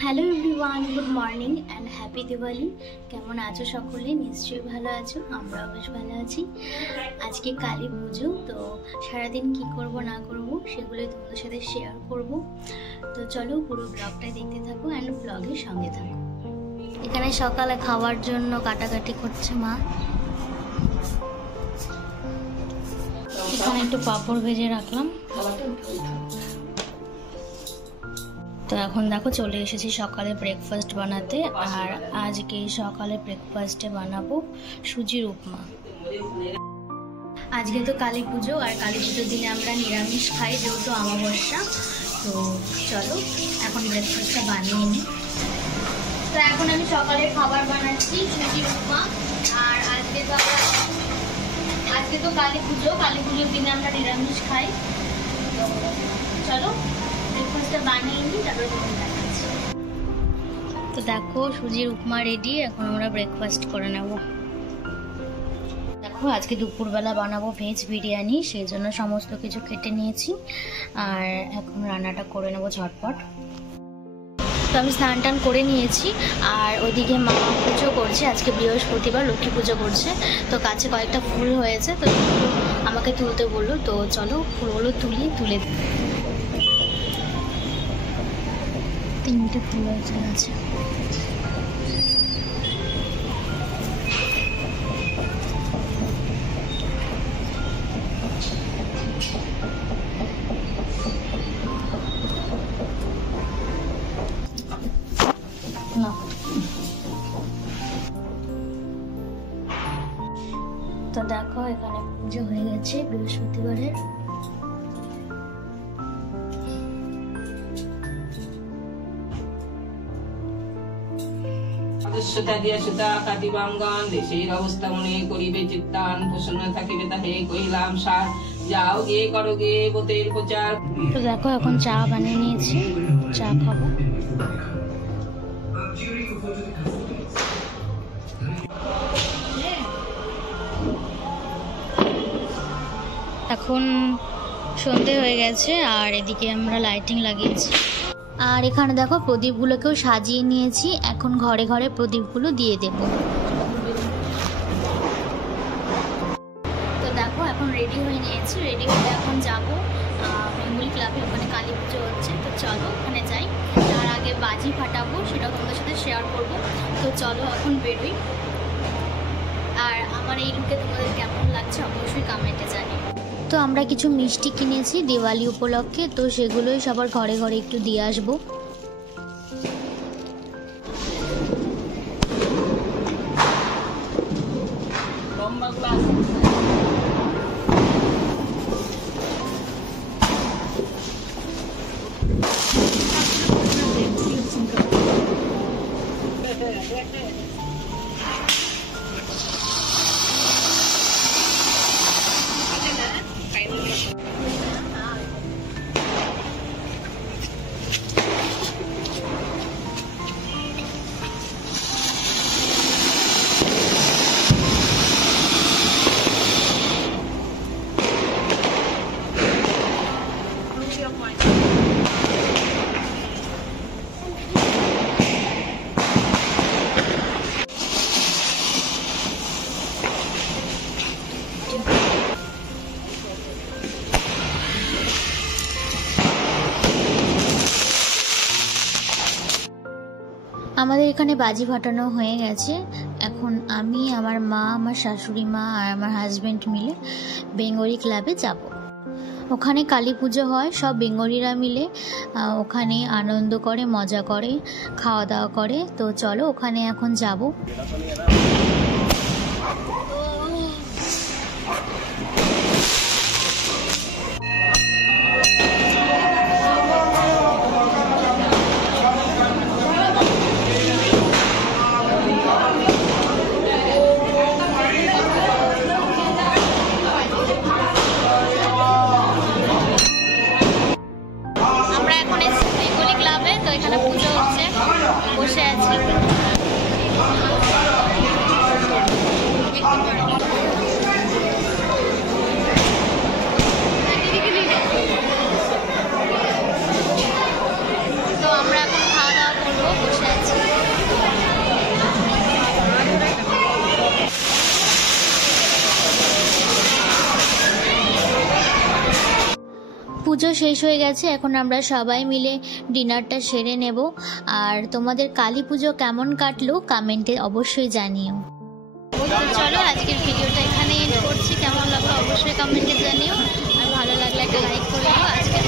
Hello everyone, good morning and happy Diwali. কেমন আছো সকলে? নিশ্চয়ই ভালো আছো, আমরাও বেশ ভালো আছি। আজকে কালী পুজো, তো সারাদিন কি করব না করব সেগুলোই তোমাদের সাথে শেয়ার করব। তো চলো পুরো ব্লগটা দেখতে থাকো অ্যান্ড ব্লগের সঙ্গে থাকো। এখানে সকালে খাওয়ার জন্য কাটাকাটি করছে মা। এখানে একটু পাঁপড় ভেজে রাখলাম। তো এখন দেখো চলে এসেছি সকালে ব্রেকফাস্ট বানাতে। আর আজকে সকালে ব্রেকফাস্টে বানাবো সুজির উপমা। আজকে তো কালী পুজো, আর কালী পুজোর দিনে আমরা নিরামিষ খাই যেহেতু অমাবস্যা। তো চলো এখন ব্রেকফাস্টটা বানিয়ে নিই। তো এখন আমি সকালে খাবার বানাচ্ছি সুজির উপমা। আর আজকে তো কালী পুজো, কালী পুজোর দিনে আমরা নিরামিষ খাই। তো চলো ব্রেকফাস্টটা বানিয়ে নিই, তারপরে তোমাদের দেখাচ্ছি। তো দেখো সুজির উপমা রেডি, এখন আমরা ব্রেকফাস্ট করে নেব। দেখো আজকে দুপুরবেলা বানাবো ভেজ বিরিয়ানি, সেই জন্য সমস্ত কিছু কেটে নিয়েছি। আর এখন রান্নাটা করে নেব ঝটপট। তো আমি স্নান টান করে নিয়েছি। আর ওইদিকে মা পুজো করছে, আজকে বৃহস্পতিবার, লক্ষ্মী পুজো করছে। তো কাছে কয়েকটা ফুল হয়েছে, তো আমাকে তুলতে বললো। তো চলো ফুলগুলো তুলে তিনটে ফুল আছে। না তো দেখো এখানে পুজো হয়ে গেছে বৃহস্পতিবারের। দেশের অবস্থা মনে করিবে চিত্তান, প্রসন্ন থাকিবে তাহে কহিলাম সার, যাও গে করো গে বোতের প্রচার। তো দেখো এখন চা বানিয়ে নিয়েছি, চা খাবো। এখন সন্ধে হয়ে গেছে, আর এদিকে আমরা লাইটিং লাগিয়েছি। আর এখানে দেখো প্রদীপগুলোকেও সাজিয়ে নিয়েছি, এখন ঘরে ঘরে প্রদীপগুলো দিয়ে দেব। তো দেখো এখন রেডি হয়ে নিয়েছি, রেডি হয়ে এখন যাব বেঙ্গলি ক্লাবে, ওখানে কালী পুজো হচ্ছে। তো চলো ওখানে যাই, তার আগে বাজি ফাটাবো, সেটা তোমাদের সাথে শেয়ার করব। তো চলো এখন বেরোই। আর আমার এই লুকে তোমাদের কেমন লাগছে অবশ্যই কমেন্টে জানিও। তো আমরা কিছু মিষ্টি কিনেছি দিওয়ালি উপলক্ষে, তো সেগুলোই সবার ঘরে ঘরে একটু দিয়ে আসবো। আমাদের এখানে বাজি ফাটানো হয়ে গেছে। এখন আমি, আমার মা, আমার শাশুড়ি মা আর আমার হাজব্যান্ড মিলে বেঙ্গলি ক্লাবে যাব। ওখানে কালী পুজো হয়, সব বেঙ্গলিরা মিলে ওখানে আনন্দ করে, মজা করে, খাওয়া দাওয়া করে। তো চলো ওখানে এখন যাব। এখানে পুজো হচ্ছে, বসে আছি। তো আমরা এখন খাওয়া পুজো শেষ হয়ে গেছে, এখন আমরা সবাই মিলে ডিনারটা সেরে নেব। আর তোমাদের কালী পুজো কেমন কাটলো কমেন্টে অবশ্যই জানিও। তো চলো আজকের ভিডিওটা এখানে এন্ড করছি। কেমন লাগলো অবশ্যই কমেন্টে জানিও, আর ভালো লাগলে একটা লাইক করে দিও। আজকের